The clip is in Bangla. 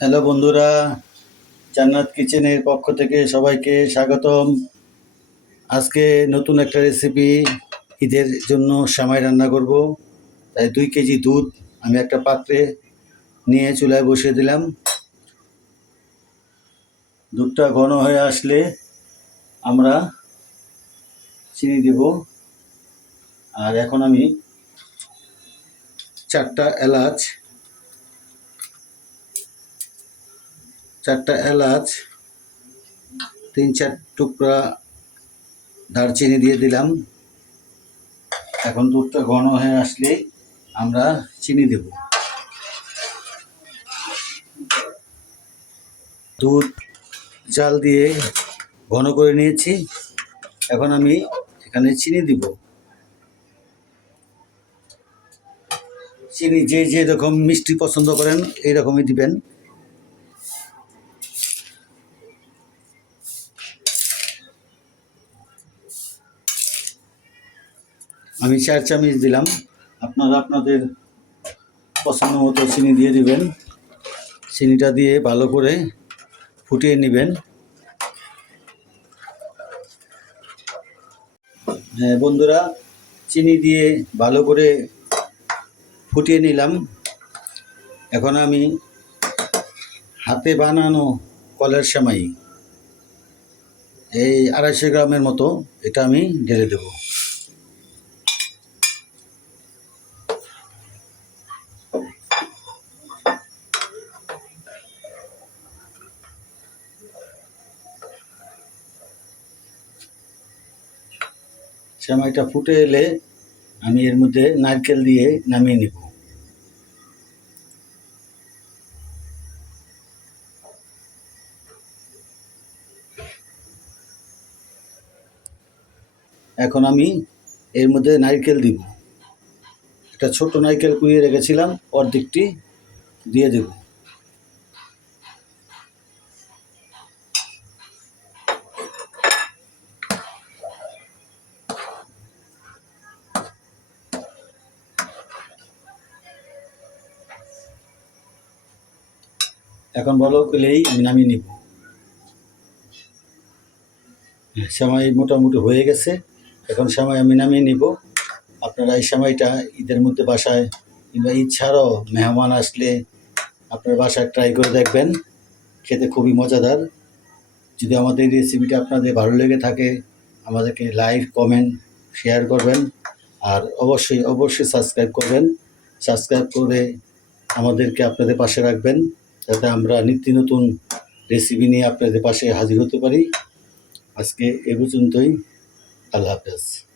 হ্যালো বন্ধুরা, জান্নাত কিচেনের পক্ষ থেকে সবাইকে স্বাগতম। আজকে নতুন একটা রেসিপি ঈদের জন্য সামাই রান্না করব। তাই দুই কেজি দুধ আমি একটা পাত্রে নিয়ে চুলায় বসিয়ে দিলাম। দুধটা ঘন হয়ে আসলে আমরা চিনি দেব। আর এখন আমি চারটা এলাচ চারটা এলাচ, তিন চার টুকরা দারচিনি দিয়ে দিলাম। এখন দুধটা ঘন হয়ে আসলে আমরা চিনি দেব। দুধ জাল দিয়ে ঘন করে নিয়েছি। এখন আমি এখানে চিনি দিব। চিনি যে যে রকম মিষ্টি পছন্দ করেন এই রকমই দিবেন। আমি চার চামচ দিলাম। আপনারা আপনাদের পছন্দ মতো চিনি দিয়ে দিবেন। চিনিটা দিয়ে ভালো করে ফুটিয়ে নেবেন। হ্যাঁ বন্ধুরা, চিনি দিয়ে ভালো করে ফুটিয়ে নিলাম। এখন আমি হাতে বানানো কলের সেমাই, এই আড়াইশো গ্রামের মতো, এটা আমি ঢেলে দেবো। সেমাইটা ফুটে এলে আমি এর মধ্যে নারকেল দিয়ে নামিয়ে নেব। এখন আমি এর মধ্যে নারকেল দিব। একটা ছোট নারকেল কুড়িয়ে রেখেছিলাম, অর্ধেকটি দিয়ে দেব। এখন বলো পেলেই আমি নামিয়ে নিব। সময় মোটামুটি হয়ে গেছে, এখন সময় আমি নামিয়ে নিব। আপনারা এই সময়টা ঈদের মধ্যে বাসায় কিংবা ঈদ ছাড়াও মেহমান আসলে আপনার বাসায় ট্রাই করে দেখবেন, খেতে খুবই মজাদার। যদি আমাদের এই রেসিপিটা আপনাদের ভালো লেগে থাকে, আমাদেরকে লাইক কমেন্ট শেয়ার করবেন আর অবশ্যই অবশ্যই সাবস্ক্রাইব করবেন। সাবস্ক্রাইব করে আমাদেরকে আপনাদের পাশে রাখবেন। যাতে আমরা নিত্য নতুন রেসিপি নিয়ে আপনাদের পাশে হাজির হতে পারি। আজকে এ পর্যন্তই। আল্লাহ হাফেজ।